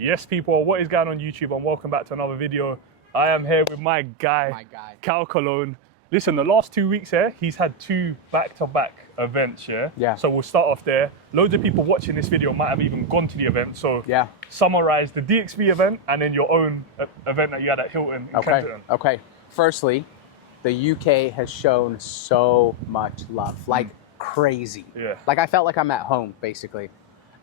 Yes, people, what is going on YouTube, and welcome back to another video. I am here with my guy, Cal Cologne. Listen, the last 2 weeks here, he's had 2 back-to-back events, yeah? So we'll start off there. Loads of people watching this video might have even gone to the event, so summarize the DXB event and then your own event that you had at Hilton in Kempton. Okay, firstly, the UK has shown so much love, like crazy. Like I felt like I'm at home, basically.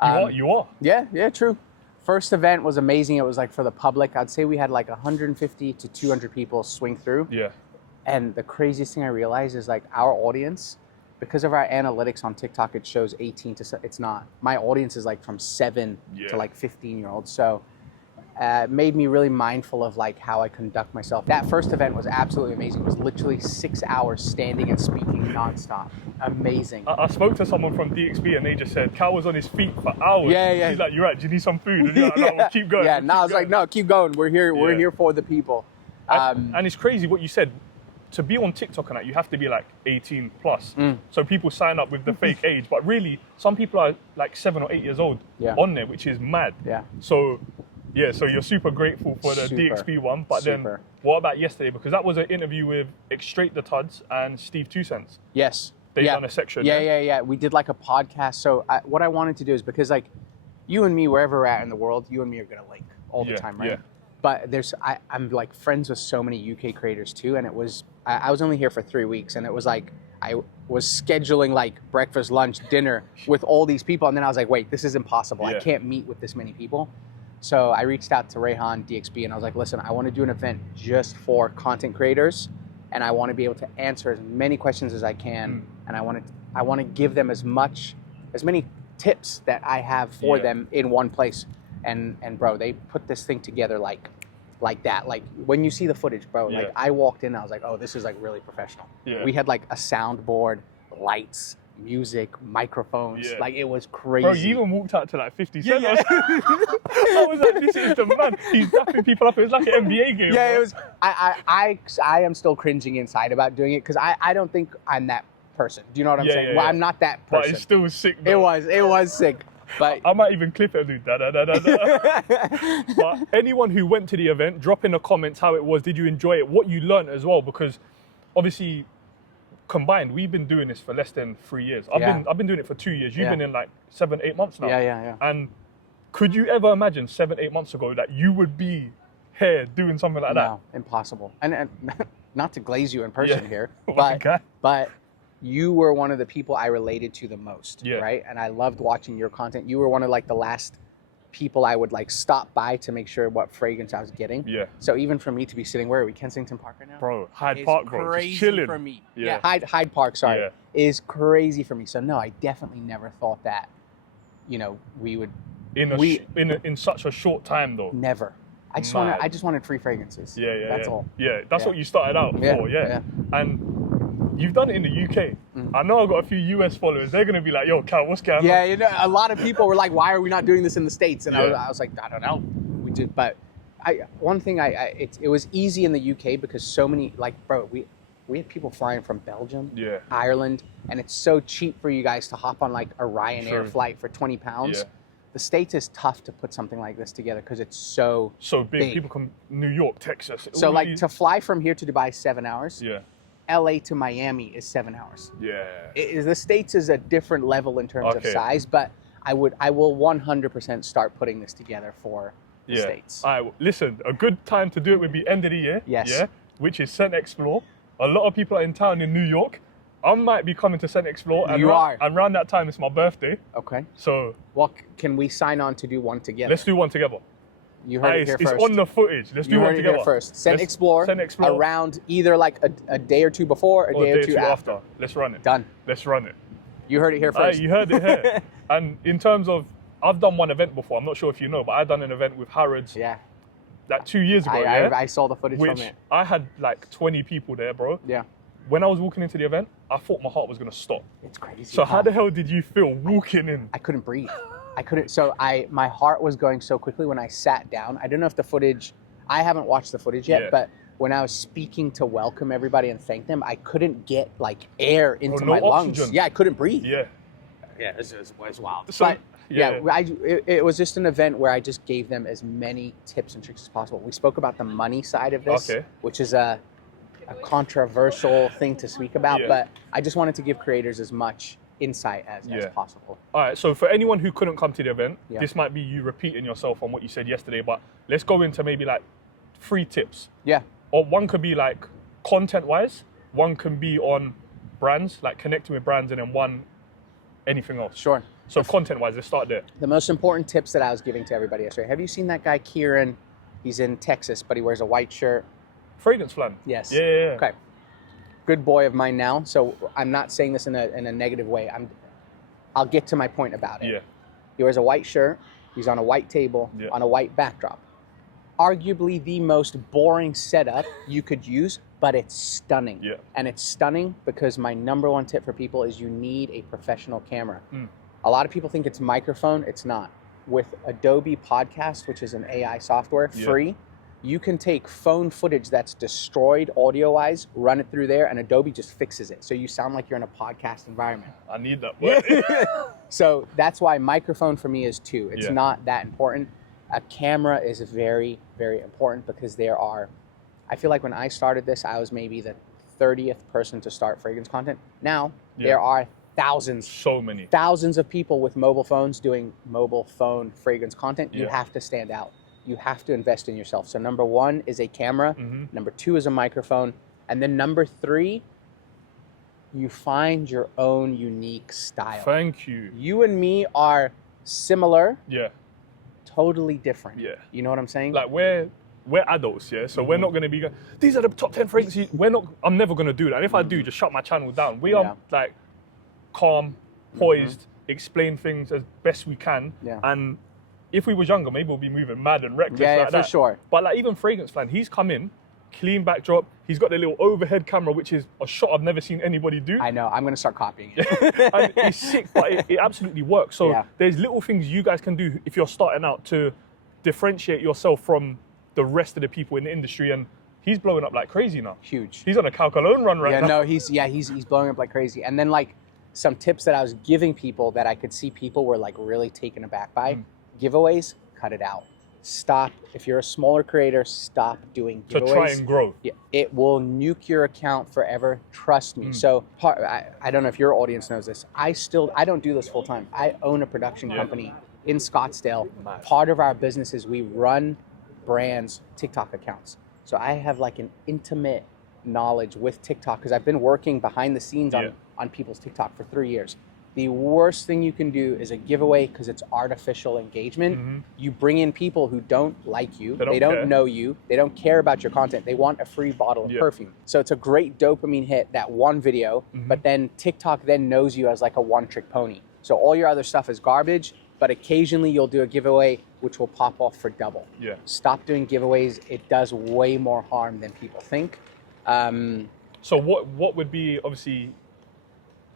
You are? Yeah, true. First event was amazing. It was like for the public. I'd say we had like 150 to 200 people swing through. And the craziest thing I realized is like our audience, because of our analytics on TikTok, it shows 18 to, it's not. My audience is like from 7 to like 15-year-olds. So it made me really mindful of like how I conduct myself. That first event was absolutely amazing. It was literally 6 hours standing and speaking nonstop. Amazing. I spoke to someone from DXB and they just said Cal was on his feet for hours. He's like, "You're right, do you need some food?" And he's like, "No, we'll keep going." I was like, "No, keep going. We're here. We're here for the people." And it's crazy what you said. To be on TikTok and that, you have to be like 18 plus. So people sign up with the fake age, but really some people are like 7 or 8 years old on there, which is mad. So so you're super grateful for the DXB one, but then what about yesterday? Because that was an interview with Straight the Tuds and Steve 2 Cents. They done a section. We did like a podcast. So what I wanted to do is, because like you and me, wherever we're at in the world, you and me are gonna link all the time, right? But I'm like friends with so many UK creators too, and it was I was only here for 3 weeks, and it was like I was scheduling like breakfast, lunch, dinner with all these people, and then I was like, wait, this is impossible. I can't meet with this many people. So I reached out to Rayhan DXB, and I was like, listen, I want to do an event just for content creators, and I want to be able to answer as many questions as I can, and I want to give them as many tips that I have for them in one place. And bro, they put this thing together like that. Like when you see the footage, bro, like I walked in, I was like, oh, this is like really professional. We had like a soundboard, lights, music, microphones. Like it was crazy. Bro, you even walked out to like 50 Cent. I was like, this is the man. He's dapping people up. It was like an NBA game. It was. I am still cringing inside about doing it, because I don't think I'm that person. Do you know what I'm saying? Well, I'm not that person. But it's still sick, though. It was sick. But I might even clip it and do But anyone who went to the event, drop in the comments how it was. Did you enjoy it? What you learned as well? Because obviously, combined, we've been doing this for less than 3 years. I've been doing it for 2 years. You've been in like 7, 8 months now. And could you ever imagine 7, 8 months ago that you would be here doing something like that? No, impossible. And not to glaze you in person here, but you were one of the people I related to the most, right? And I loved watching your content. You were one of like the last people I would like stop by to make sure what fragrance I was getting. So even for me to be sitting, where are we, Kensington Park right now? Bro, Hyde Park, bro, crazy just chilling. For me. Hyde Park, sorry, is crazy for me. So no, I definitely never thought that, you know, we would in such a short time though. Never. I just wanted free fragrances. That's all. That's what you started out for. And you've done it in the UK. I know I've got a few US followers. They're going to be like, yo, Cal, what's going on? You know, a lot of people were like, why are we not doing this in the States? And I was like, I don't know. We did. But one thing, it was easy in the UK because so many, like, bro, we had people flying from Belgium, Ireland, and it's so cheap for you guys to hop on like a Ryanair flight for 20 pounds. The States is tough to put something like this together because it's so big. People come New York, Texas. So like to fly from here to Dubai, 7 hours. LA to Miami is 7 hours. The States is a different level in terms of size, but I will 100% start putting this together for the States. All right, listen, a good time to do it would be end of the year. Which is Scent Explore. A lot of people are in town in New York. I might be coming to Scent Explore. And around that time, it's my birthday. Okay. So, well, can we sign on to do one together? Let's do one together. You heard it here first. It's on the footage. Let's do one together. First. Scent Explore around either like a day or two before or a day or two after. Let's run it. Done. Let's run it. You heard it here first. You heard it here. And in terms of, I've done one event before. I'm not sure if you know, but I've done an event with Harrods. Like 2 years ago. I saw the footage from it. I had like 20 people there, bro. When I was walking into the event, I thought my heart was gonna stop. It's crazy. So how the hell did you feel walking in? I couldn't breathe. I couldn't. So my heart was going so quickly when I sat down. I don't know if the footage. I haven't watched the footage yet, but when I was speaking to welcome everybody and thank them, I couldn't get like air into my lungs. Oxygen. I couldn't breathe. Yeah, it's wild. So It was just an event where I just gave them as many tips and tricks as possible. We spoke about the money side of this, which is a controversial thing to speak about, but I just wanted to give creators as much insight as possible. All right, so for anyone who couldn't come to the event, this might be you repeating yourself on what you said yesterday, but let's go into maybe like 3 tips. Yeah. Or one could be like content-wise, one can be on brands, like connecting with brands, and then one, anything else. Sure. So content-wise, let's start there. The most important tips that I was giving to everybody yesterday. Have you seen that guy, Kieran? He's in Texas, but he wears a white shirt. Fragrance Flan. Yes. Yeah. Okay. Good boy of mine now. So I'm not saying this in a negative way. I'll get to my point about it. Yeah. He wears a white shirt. He's on a white table on a white backdrop. Arguably the most boring setup you could use, but it's stunning. Yeah. And it's stunning because my number one tip for people is you need a professional camera. A lot of people think it's microphone. It's not. With Adobe Podcast, which is an AI software, free, you can take phone footage that's destroyed audio-wise, run it through there, and Adobe just fixes it. So you sound like you're in a podcast environment. I need that. So that's why microphone for me is 2. It's not that important. A camera is very, very important because I feel like when I started this, I was maybe the 30th person to start fragrance content. Now, there are thousands. So many. Thousands of people with mobile phones doing mobile phone fragrance content. You have to stand out. You have to invest in yourself. So number 1 is a camera. Number 2 is a microphone. And then number 3, you find your own unique style. Thank you. You and me are similar. Yeah. Totally different. Yeah. You know what I'm saying? Like we're adults, so we're not going to be going, these are the top 10 fragrances. I'm never going to do that. And if I do, just shut my channel down. We are like calm, poised, explain things as best we can. Yeah. And if we was younger, maybe we'll be moving mad and reckless like that. For sure. But like even Fragrance Flan, he's come in, clean backdrop. He's got the little overhead camera, which is a shot I've never seen anybody do. I know. I'm going to start copying it. And it's sick, but it absolutely works. So there's little things you guys can do if you're starting out to differentiate yourself from the rest of the people in the industry. And he's blowing up like crazy now. Huge. He's on a Cal Cologne run right now. No, he's blowing up like crazy. And then like some tips that I was giving people that I could see people were like really taken aback by. Giveaways, cut it out. Stop. If you're a smaller creator, stop doing giveaways. To try and grow. Yeah, it will nuke your account forever. Trust me. So I don't know if your audience knows this. I don't do this full time. I own a production company in Scottsdale. Part of our business is we run brands' TikTok accounts. So I have like an intimate knowledge with TikTok because I've been working behind the scenes on people's TikTok for 3 years. The worst thing you can do is a giveaway because it's artificial engagement. You bring in people who don't like you. They don't know you. They don't care about your content. They want a free bottle of perfume. So it's a great dopamine hit, that one video, but then TikTok then knows you as like a one-trick pony. So all your other stuff is garbage, but occasionally you'll do a giveaway which will pop off for double. Stop doing giveaways. It does way more harm than people think. So what would be, obviously,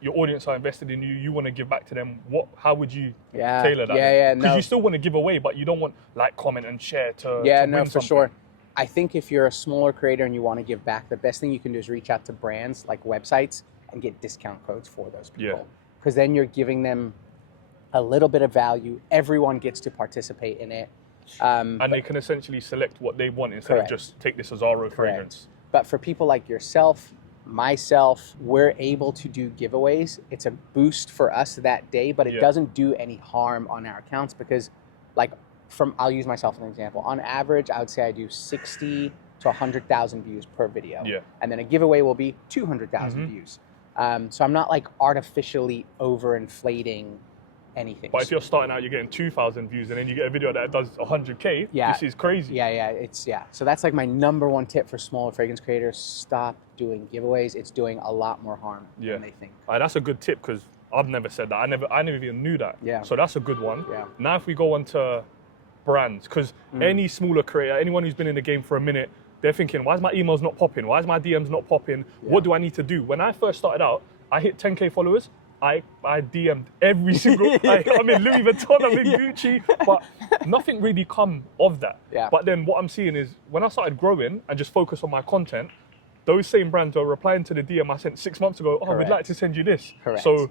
your audience are invested in you, you want to give back to them, how would you tailor that? Because you still want to give away, but you don't want like, comment and share to win for sure. I think if you're a smaller creator and you want to give back, the best thing you can do is reach out to brands like websites and get discount codes for those people. Because then you're giving them a little bit of value. Everyone gets to participate in it. And they can essentially select what they want instead of just take this as our fragrance. But for people like yourself, myself, we're able to do giveaways. It's a boost for us that day, but it doesn't do any harm on our accounts because like I'll use myself as an example. On average, I would say I do 60 to 100,000 views per video. And then a giveaway will be 200,000 views. So I'm not like artificially overinflating anything. But if you're starting out, you're getting 2,000 views and then you get a video that does 100K, this is crazy. So that's like my number one tip for smaller fragrance creators. Stop doing giveaways. It's doing a lot more harm than they think. That's a good tip because I've never said that. I never even knew that. So that's a good one. Now if we go on to brands, because any smaller creator, anyone who's been in the game for a minute, they're thinking, why is my emails not popping? Why is my DMs not popping? What do I need to do? When I first started out, I hit 10K followers. I DM'd every single, I'm in Louis Vuitton, I'm in Gucci, but nothing really come of that. But then what I'm seeing is when I started growing and just focus on my content, those same brands are replying to the DM I sent 6 months ago, we'd like to send you this. So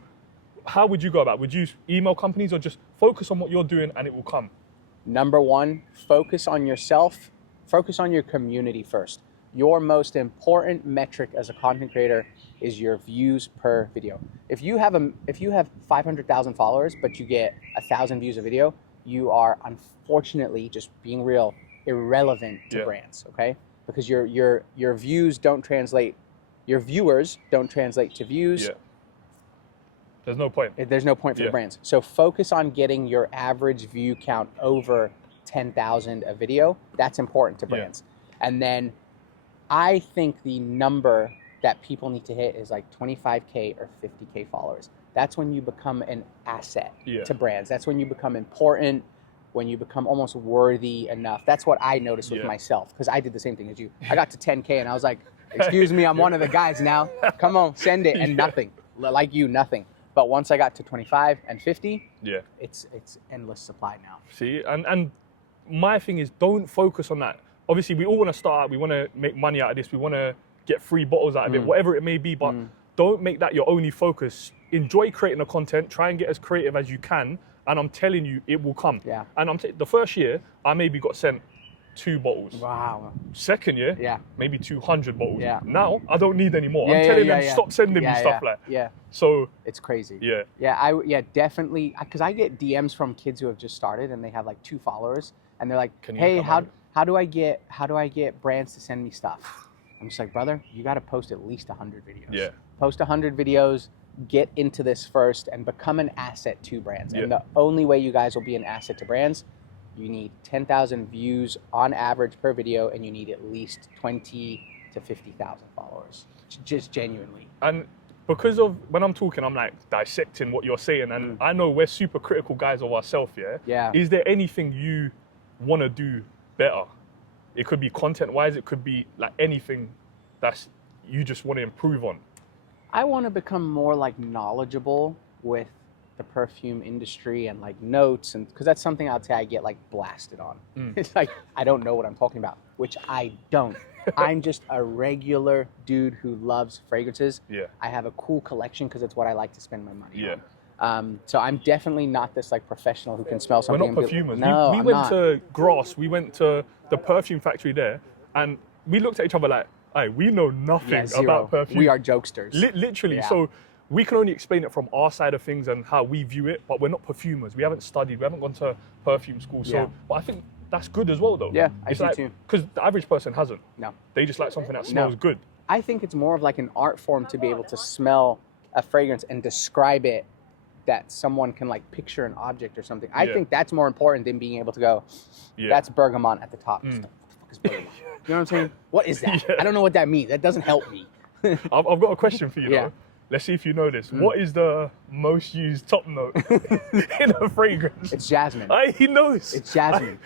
how would you go about it? Would you email companies or just focus on what you're doing and it will come? Number one, focus on yourself, focus on your community first. Your most important metric as a content creator is your views per video. If you have 500,000 followers, but you get 1,000 views a video, you are, unfortunately, just being real, irrelevant to brands, okay? Because your views don't translate, your viewers don't translate to views. Yeah. There's no point. There's no point for the brands. So focus on getting your average view count over 10,000 a video. That's important to brands. And then I think the number that people need to hit is like 25K or 50K followers. That's when you become an asset to brands. That's when you become important, when you become almost worthy enough. That's what I noticed with myself, because I did the same thing as you. I got to 10K and I was like, excuse me, I'm one of the guys now. Come on, send it. And nothing. Like you, nothing. But once I got to 25 and 50, it's endless supply now. See, and my thing is, don't focus on that. Obviously, we all want to start out, we want to make money out of this, we want to get free bottles out of it, whatever it may be, but don't make that your only focus. Enjoy creating the content, try and get as creative as you can, and I'm telling you, it will come. Yeah. And the first year, I maybe got sent 2 bottles. Wow. Second year, maybe 200 bottles. Yeah. Now, I don't need any more. I'm telling them, stop sending me stuff like that. Yeah. So it's crazy. Yeah. Definitely, because I get DMs from kids who have just started and they have like 2 followers, and they're like, hey, how do I get brands to send me stuff? I'm just like, brother, you got to post at least 100 videos. Yeah. Post 100 videos, get into this first, and become an asset to brands. And the only way you guys will be an asset to brands, you need 10,000 views on average per video, and you need at least 20 to 50,000 followers. Just genuinely. And because of when I'm talking, I'm like dissecting what you're saying, and I know we're super critical guys of ourselves. Yeah. Is there anything you want to do better? It could be content-wise. It could be like anything that's you just want to improve on. I want to become more like knowledgeable with the perfume industry and like notes, and because that's something I'd say I get like blasted on. It's like I don't know what I'm talking about, which I don't. I'm just a regular dude who loves fragrances. Yeah. I have a cool collection because it's what I like to spend my money on. So I'm definitely not this like professional who can smell something. We're not perfumers. No, we went to Grass. We went to the perfume factory there, and we looked at each other like, "Hey, we know nothing about perfume. We are jokesters." Literally. Yeah. So we can only explain it from our side of things and how we view it, but we're not perfumers. We haven't studied. We haven't gone to perfume school. So, but I think that's good as well, though. Yeah, I do too. Because the average person hasn't. No. They just like something that smells good. I think it's more of like an art form to be able to smell a fragrance and describe it, that someone can like picture an object or something. I think that's more important than being able to go, that's bergamot at the top. What the fuck is bergamot? You know what I'm saying? What is that? I don't know what that means. That doesn't help me. I've got a question for you, though. Let's see if you know this. What is the most used top note in a fragrance? It's jasmine. He knows. It's jasmine.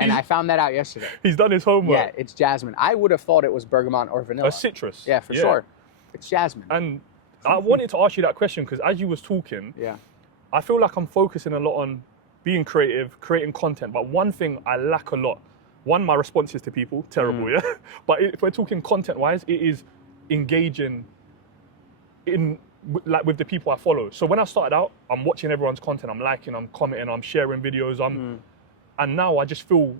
And I found that out yesterday. He's done his homework. Yeah, it's jasmine. I would have thought it was bergamot or vanilla. A citrus. Yeah, for sure. It's jasmine. And I wanted to ask you that question because as you was talking, I feel like I'm focusing a lot on being creative, creating content. But one thing I lack a lot, my responses to people, terrible, But if we're talking content-wise, it is engaging with the people I follow. So when I started out, I'm watching everyone's content, I'm liking, I'm commenting, I'm sharing videos, and now I just feel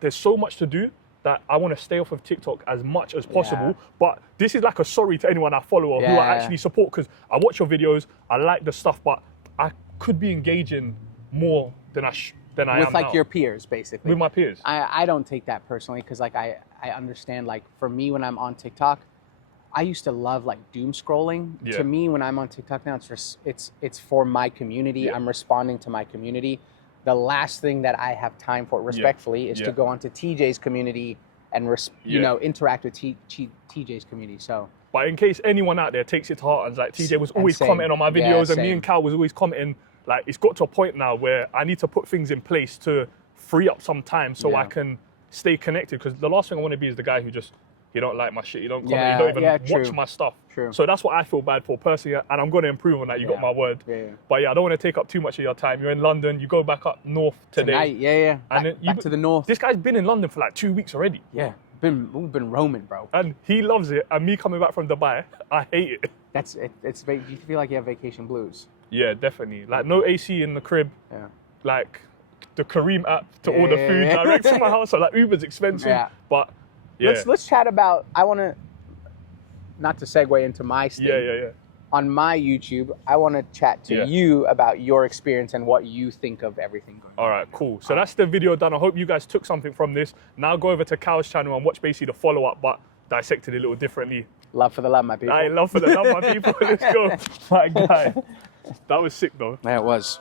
there's so much to do that I want to stay off of TikTok as much as possible. But this is like a sorry to anyone I follow or who I actually support, because I watch your videos, I like the stuff, but I could be engaging more than I am with like now. your peers, basically. With my peers. I don't take that personally, because like I understand, like for me when I'm on TikTok, I used to love like doom scrolling. To me, when I'm on TikTok now, it's for my community. I'm responding to my community. The last thing that I have time for, respectfully, is to go onto TJ's community and interact with TJ's community. So, but in case anyone out there takes it to heart and like TJ was always commenting on my videos, and me and Cal was always commenting, like it's got to a point now where I need to put things in place to free up some time so I can stay connected. Because the last thing I want to be is the guy who just, you don't like my shit, you don't comment, you don't even watch my stuff. True. So that's what I feel bad for personally, and I'm going to improve on that. You got my word. But I don't want to take up too much of your time. You're in London, you go back up north today. Tonight, And back to the north. This guy's been in London for like 2 weeks already. Yeah, we've been roaming, bro. And he loves it, and me coming back from Dubai, I hate it. You feel like you have vacation blues. Yeah, definitely. Like no AC in the crib. Yeah. Like the Kareem app to order food direct to my house. So like Uber's expensive. Yeah. But yeah. Let's chat about. I want to, not to segue into my state. Yeah. On my YouTube, I want to chat to you about your experience and what you think of everything going on. All right, cool. So that's the video done. I hope you guys took something from this. Now go over to Cal's channel and watch basically the follow-up, but dissected a little differently. Love for the love, my people. Love for the love, my people. Let's go. My guy. That was sick, though. Yeah, it was.